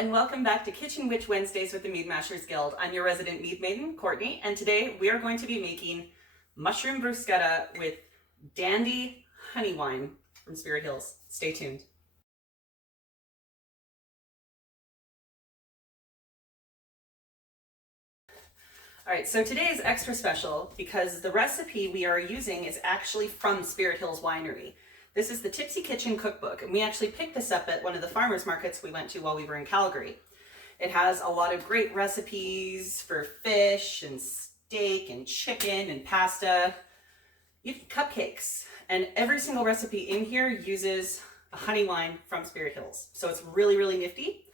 and welcome back to Kitchen Witch Wednesdays with the Mead Mashers Guild. I'm your resident mead maiden, Courtney, and today we are going to be making mushroom bruschetta with Dande honey wine from Spirit Hills. Stay tuned. All right, so today is extra special because the recipe we are using is actually from Spirit Hills Winery. This is the Tipsy Kitchen cookbook, and we actually picked this up at one of the farmers markets we went to while we were in Calgary. It has a lot of great recipes for fish and steak and chicken and pasta, even cupcakes. And every single recipe in here uses a honey wine from Spirit Hills. So it's really, really nifty.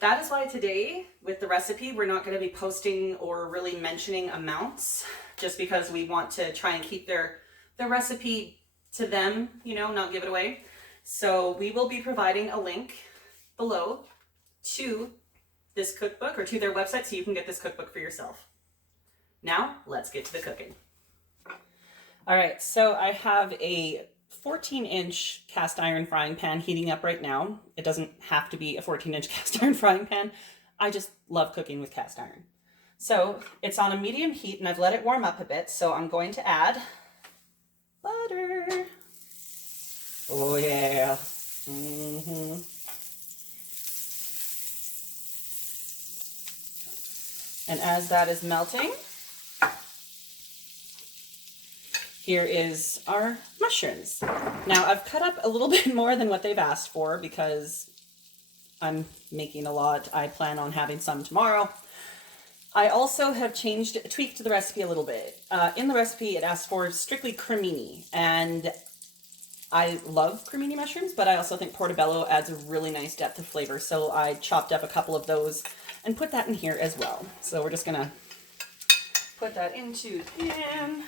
That is why today with the recipe, we're not going to be posting or really mentioning amounts, just because we want to try and keep their recipe to them, you know, not give it away. So we will be providing a link below to this cookbook or to their website so you can get this cookbook for yourself. Now, let's get to the cooking. All right, so I have a 14-inch cast iron frying pan heating up right now. It doesn't have to be a 14-inch cast iron frying pan. I just love cooking with cast iron. So it's on a medium heat and I've let it warm up a bit. So I'm going to add butter. Oh yeah. And as that is melting, here is our mushrooms. Now I've cut up a little bit more than what they've asked for because I'm making a lot. I plan on having some tomorrow. I also have tweaked the recipe a little bit. In the recipe, it asks for strictly cremini, and I love cremini mushrooms, but I also think portobello adds a really nice depth of flavor. So I chopped up a couple of those and put that in here as well. So we're just gonna put that into the pan.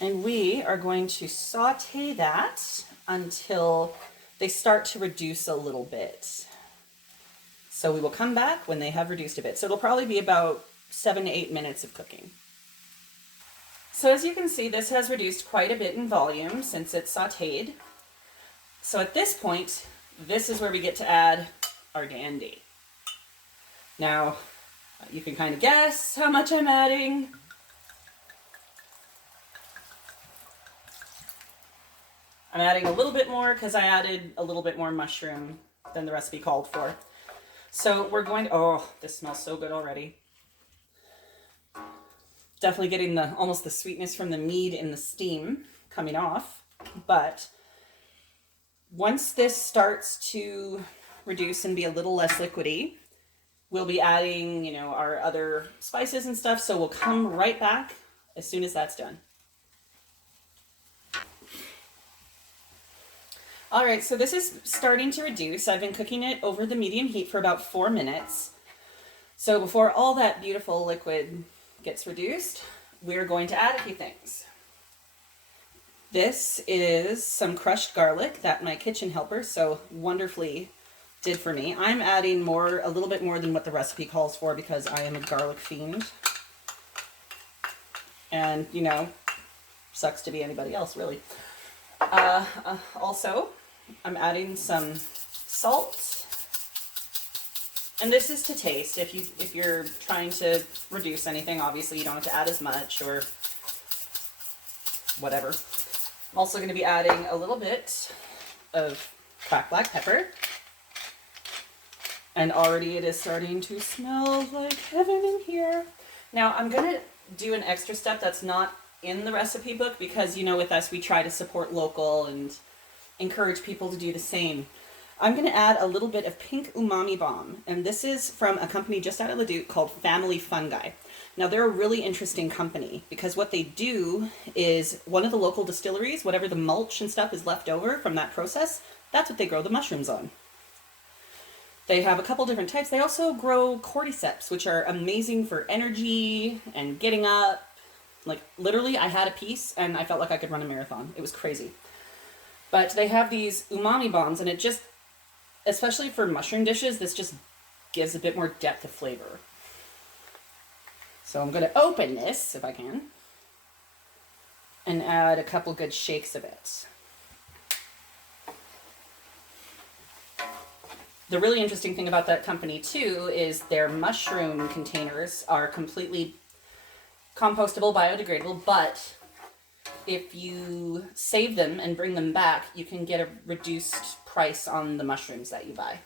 And we are going to saute that until they start to reduce a little bit. So we will come back when they have reduced a bit. So it'll probably be about 7 to 8 minutes of cooking. So as you can see, this has reduced quite a bit in volume since it's sauteed. So at this point, this is where we get to add our Dande. Now, you can kind of guess how much I'm adding. I'm adding a little bit more because I added a little bit more mushroom than the recipe called for. So we're going to, oh, this smells so good already. Definitely getting almost the sweetness from the mead in the steam coming off. But once this starts to reduce and be a little less liquidy, we'll be adding, you know, our other spices and stuff. So we'll come right back as soon as that's done. All right, so this is starting to reduce. I've been cooking it over the medium heat for about 4 minutes. So before all that beautiful liquid gets reduced, we're going to add a few things. This is some crushed garlic that my kitchen helper so wonderfully did for me. I'm adding a little bit more than what the recipe calls for because I am a garlic fiend. And, you know, sucks to be anybody else, really. Also, I'm adding some salt, and this is to taste. If you're trying to reduce anything, obviously you don't have to add as much or whatever. I'm also going to be adding a little bit of cracked black pepper, and already it is starting to smell like heaven in here. Now I'm going to do an extra step that's not in the recipe book because, you know, with us we try to support local and encourage people to do the same. I'm going to add a little bit of pink umami balm, and this is from a company just out of Leduc called Family Fungi. Now they're a really interesting company because what they do is one of the local distilleries, whatever the mulch and stuff is left over from that process, that's what they grow the mushrooms on. They have a couple different types. They also grow cordyceps, which are amazing for energy and getting up. Like literally I had a piece and I felt like I could run a marathon. It was crazy. But they have these umami bombs, and it just, especially for mushroom dishes, this just gives a bit more depth of flavor. So I'm going to open this if I can. and add a couple good shakes of it. The really interesting thing about that company too is their mushroom containers are completely compostable, biodegradable, but if you save them and bring them back, you can get a reduced price on the mushrooms that you buy.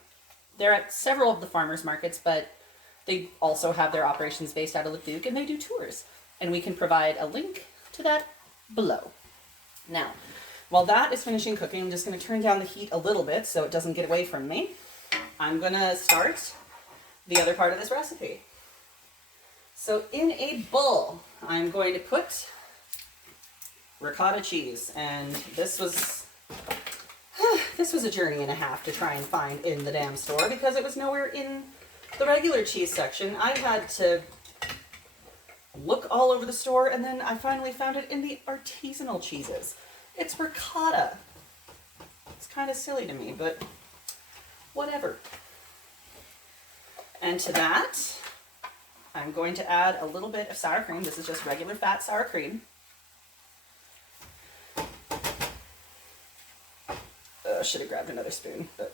They're at several of the farmers markets, but they also have their operations based out of Leduc, and they do tours. And we can provide a link to that below. Now, while that is finishing cooking, I'm just going to turn down the heat a little bit so it doesn't get away from me. I'm going to start the other part of this recipe. So in a bowl, I'm going to put ricotta cheese, and this was a journey and a half to try and find in the damn store because it was nowhere in the regular cheese section. I had to look all over the store, and then I finally found it in the artisanal cheeses. It's ricotta. It's kind of silly to me, but whatever. And to that, I'm going to add a little bit of sour cream. This is just regular fat sour cream. Should have grabbed another spoon, but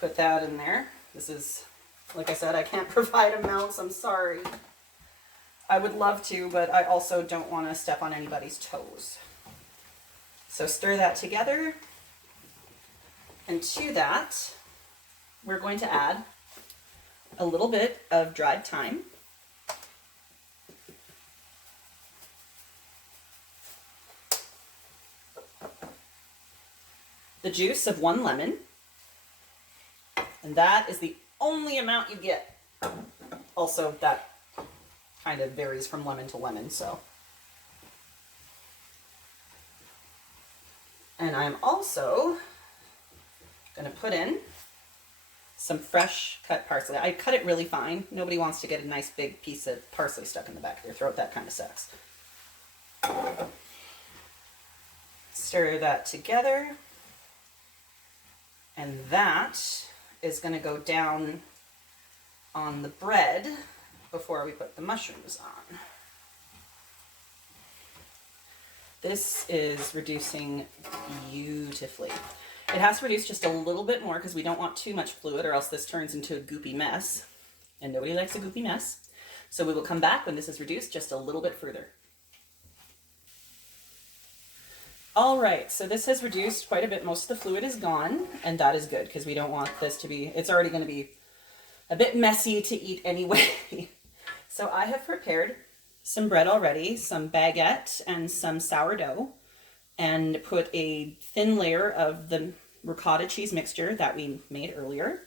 put that in there. This is, like I said, I can't provide amounts. I'm sorry. I would love to, but I also don't want to step on anybody's toes. So stir that together. And to that, we're going to add a little bit of dried thyme. The juice of 1 lemon. And that is the only amount you get. Also, that kind of varies from lemon to lemon, so. And I'm also going to put in some fresh cut parsley. I cut it really fine. Nobody wants to get a nice big piece of parsley stuck in the back of their throat. That kind of sucks. Stir that together. And that is going to go down on the bread before we put the mushrooms on. This is reducing beautifully. It has to reduce just a little bit more because we don't want too much fluid or else this turns into a goopy mess. And nobody likes a goopy mess. So we will come back when this is reduced just a little bit further. All right, so this has reduced quite a bit. Most of the fluid is gone, and that is good because we don't want this to be, it's already going to be a bit messy to eat anyway. So I have prepared some bread already, some baguette and some sourdough, and put a thin layer of the ricotta cheese mixture that we made earlier.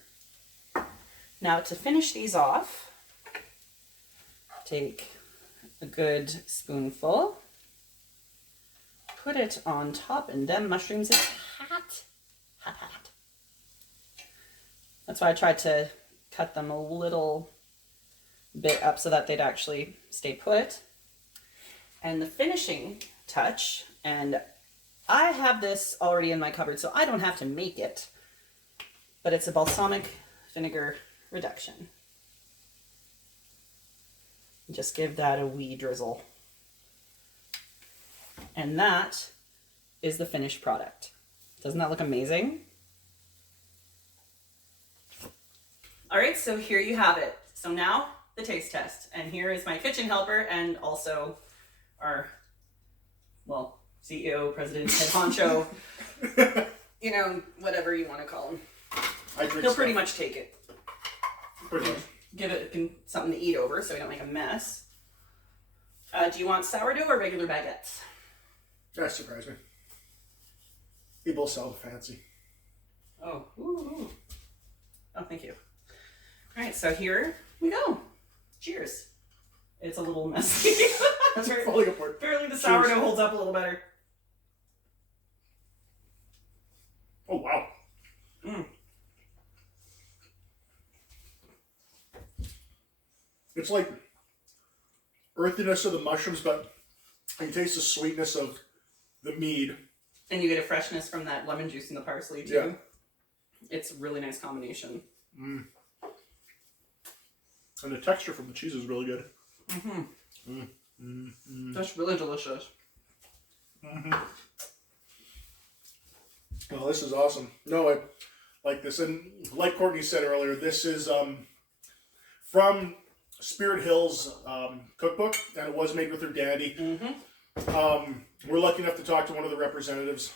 Now to finish these off, take a good spoonful, put it on top, and them mushrooms is hot. Hot, hot, hot. That's why I tried to cut them a little bit up so that they'd actually stay put. And the finishing touch, and I have this already in my cupboard, so I don't have to make it, but it's a balsamic vinegar reduction. Just give that a wee drizzle. And that is the finished product. Doesn't that look amazing? All right, so here you have it. So now the taste test. And here is my kitchen helper and also our, well, CEO, president, head honcho, you know, whatever you want to call him. He'll pretty much take it. Pretty much. Give it something to eat over so we don't make a mess. Do you want sourdough or regular baguettes? That surprised me. They both sound fancy. Oh, ooh. Oh, thank you. All right, so here we go. Cheers. It's a little messy. It's falling apart. Apparently the sourdough holds up a little better. Oh, wow. It's like earthiness of the mushrooms, but you taste the sweetness of the mead. And you get a freshness from that lemon juice and the parsley too. Yeah. It's a really nice combination. And the texture from the cheese is really good. Mm-hmm. That's really delicious. Mm-hmm. Oh, this is awesome. No, I like this. And like Courtney said earlier, this is from Spirit Hill's cookbook, and it was made with their Dande. Mm-hmm. We're lucky enough to talk to one of the representatives.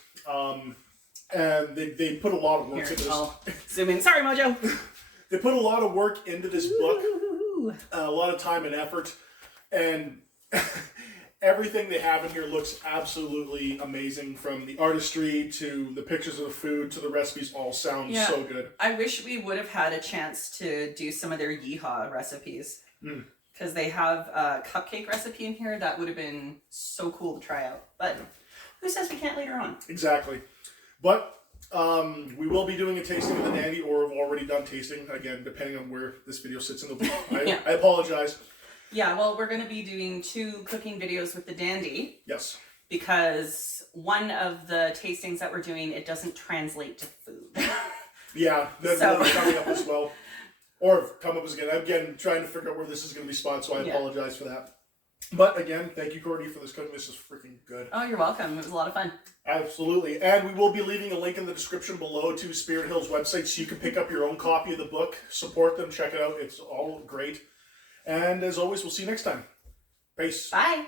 And they put a lot of work into this. I'll zoom in. Sorry, Mojo. They put a lot of work into this book, Ooh. a lot of time and effort, and everything they have in here looks absolutely amazing. From the artistry to the pictures of the food to the recipes, all sound so good. I wish we would have had a chance to do some of their yeehaw recipes. Because they have a cupcake recipe in here that would have been so cool to try out. But who says we can't later on? Exactly. But we will be doing a tasting of the Dande, or have already done tasting, again, depending on where this video sits in the week. I apologize. Yeah, well, we're going to be doing 2 cooking videos with the Dande. Yes. Because one of the tastings that we're doing, it doesn't translate to food. Yeah, that's coming up as well. Or come up as again, trying to figure out where this is going to be spot, so I apologize for that. But again, thank you, Courtney, for this cooking. This is freaking good. Oh, you're welcome. It was a lot of fun. Absolutely. And we will be leaving a link in the description below to Spirit Hill's website so you can pick up your own copy of the book. Support them. Check it out. It's all great. And as always, we'll see you next time. Peace. Bye.